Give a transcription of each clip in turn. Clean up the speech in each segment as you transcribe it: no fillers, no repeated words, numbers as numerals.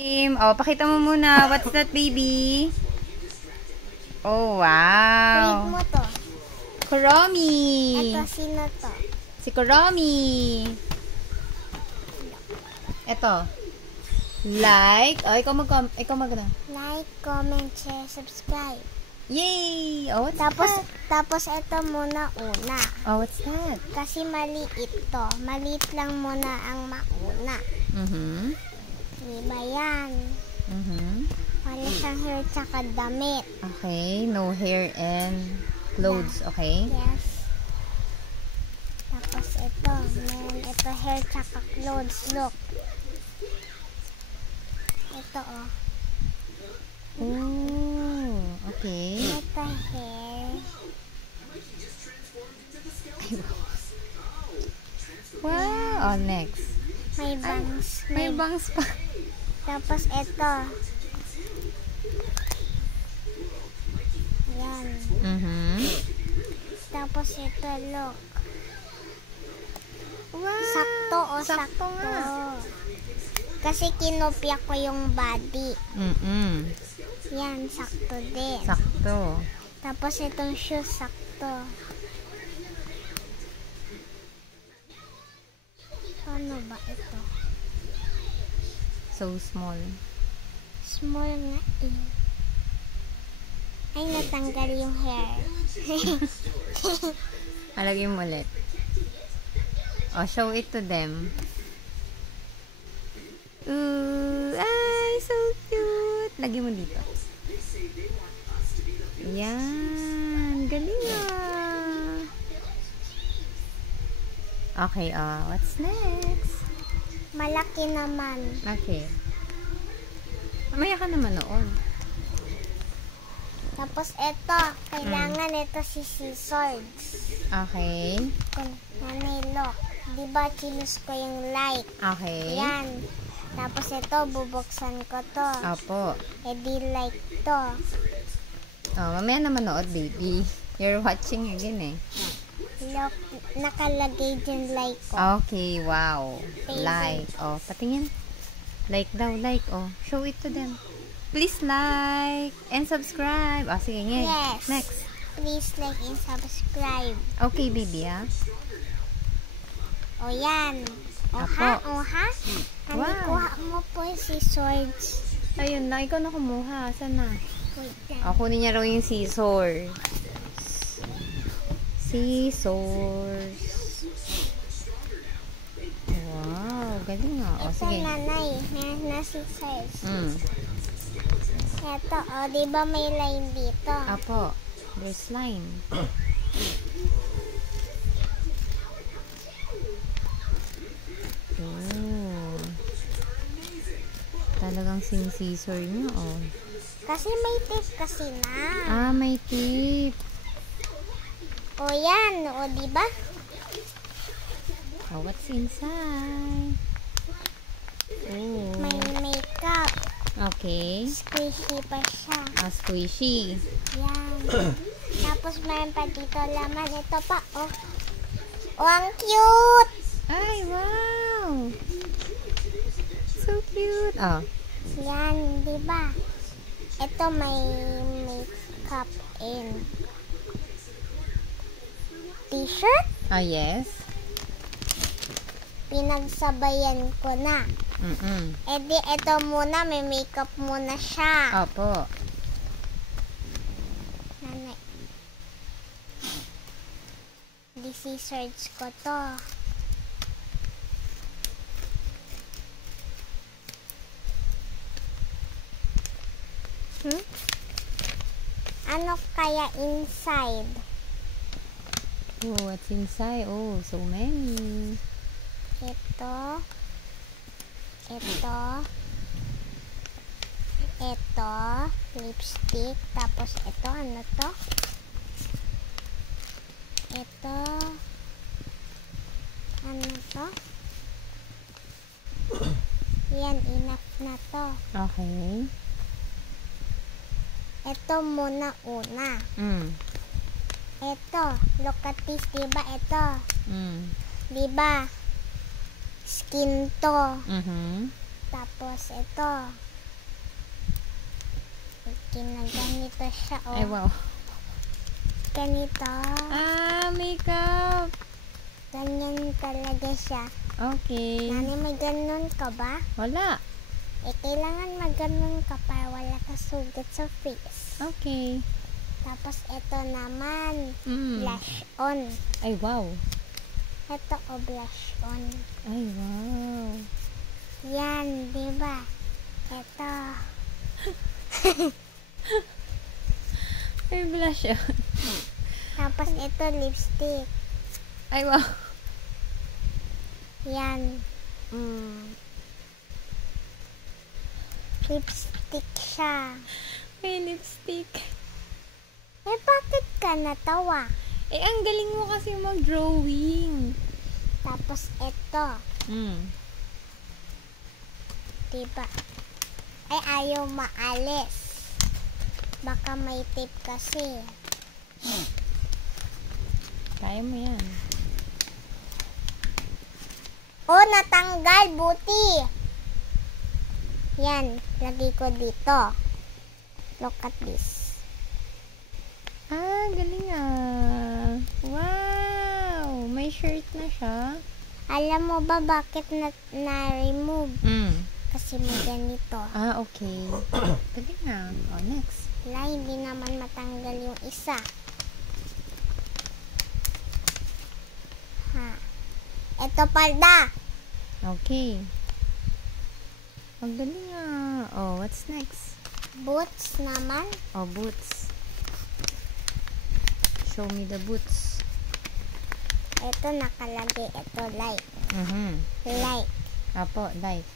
Oh, pakita mo muna. What's that, baby? Oh, wow. Read mo to. Kuromi. Ito, sino to? Si Kuromi. Ito. Like. Oh, ikaw mag-ano. Like, comment, share, subscribe. Yay! Oh, what's Tapos, that? tapos ito muna una. Oh, what's that? Kasi maliit to. Maliit lang muna ang mauna. Diba yan? Wala siyang hair tsaka damit. Okay. No hair and clothes. Okay. Yes. Tapos ito. Meron ito hair tsaka clothes. Look. Ito oh. Oh, okay. Ito hair. Wow. Oh, next. May bangs. May bangs pa. Tapos ito. Yan. Tapos ito, look. Wow. Sakto o Sakto nga. Kasi kinopya ko yung body. Yan, sakto din. Sakto. Tapos itong shoes, sakto. Ano ba ito? So small. Small nga eh. Ay, natanggal yung hair. Alagay mo ulit. Oh, show it to them. Ooh, ay, so cute. Lagay mo dito. Yan. Galing ah. Okay, what's next? Malaki naman. Okay. Mamaya ka naman noon. Tapos ito, kailangan ito si scissors. Okay. Look. Diba, chinus ko yung like. Okay. Yan. Tapos ito, bubuksan ko to. Opo. E di like to. Oh, mamaya naman nood, baby. You're watching again eh. Look, nakalagay dyan like ko. Okay, wow. Favorite. Like. Oh, patingin. Like daw, like. Oh, show it to them. Please like and subscribe. Oh, sige nga. Yes. Next. Please like and subscribe. Okay, baby, ha? O yan. O Apo. ha? O ha? Ano, Wow. kuha mo po si swords. Ayun na, ikaw na kumuha. Saan na? Wait lang. Oh, kunin niya raw yung scissors. Scissors. Wow, galing ah. O, Ito sige. nanay. Meron na scissors. Ito, o, diba may line dito? Apo. There's line. Oh. Talagang sinisisor niya, oh. Kasi may tip kasi na. Ah, may tip. O yan, o diba? Oh, what's inside? Oh. May makeup. Okay. Squishy pa siya. Ah, squishy. Yan. Tapos meron pa dito laman. Ito pa, oh. Oh, ang cute! Ay, wow! So cute. Oh. Yan, di ba? Ito may makeup and t-shirt. Ah, yes. Pinagsabayan ko na. E di, ito muna, may makeup muna siya. Opo. Nanay. Di scissors ko to. Ano kaya inside? Oh, what's inside? Oh, so many. Ito. Lipstick. Tapos ito, ano to? Ito. Ano to? Yan, enough na to. Okay. Ito muna una. Ito, look at this, diba? Ito. Diba? Skin to. Mhm. Tapos ito. na ganito siya, oh. Ay, wow. Ganito. Makeup. Ganyan talaga siya. Okay. Nani, may ganun ka ba? Wala. Kailangan mag-ganun ka para wala ka sugat sa face. Okay. Tapos, ito naman, Mm. blush on. Ay, wow. Ito, blush on. Ay, wow. Yan, diba? Ito. Ay, blush on. Tapos, ito, lipstick. Ay, wow. Yan. Lipstick siya. May lipstick. Bakit ka natawa? Ang galing mo kasi mag-drawing. Tapos, ito. Diba? Ay, ayaw maalis. Baka may tape kasi. Kaya mo yan. Natanggal. Buti. Yan. Lagay ko dito. Look at this. Galing Wow! May shirt na siya. Alam mo ba bakit na-remove? Kasi may ganito. Okay. Galing next. Hindi naman matanggal yung isa. Ito palda. Okay. Ang galing what's next? Boots naman. Boots. Show me the boots. Ito nakalagay. Ito light. Light. Apo, light.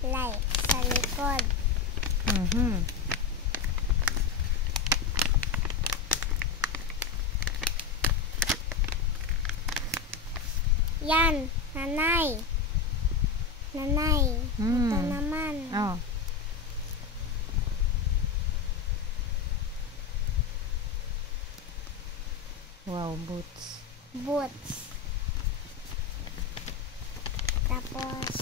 Light. Sa likod. Yan. Nanay. Ito naman. Wow, boots. Boots. Tapos,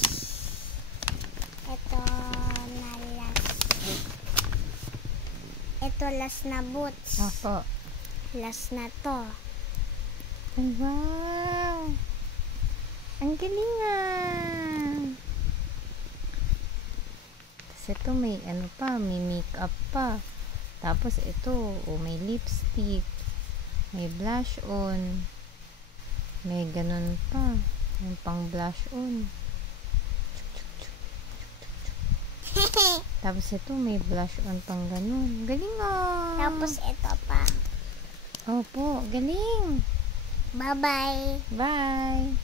ito na last. Ito last na boots. Apo. Last na to. Ay, wow. Ang galing Kasi ito may may makeup pa. Tapos ito, may lipstick. May blush on. May ganun pa. Yung pang blush on. Tapos ito, may blush on pang ganun. Galing Tapos ito pa. Opo, galing. Bye-bye. Bye.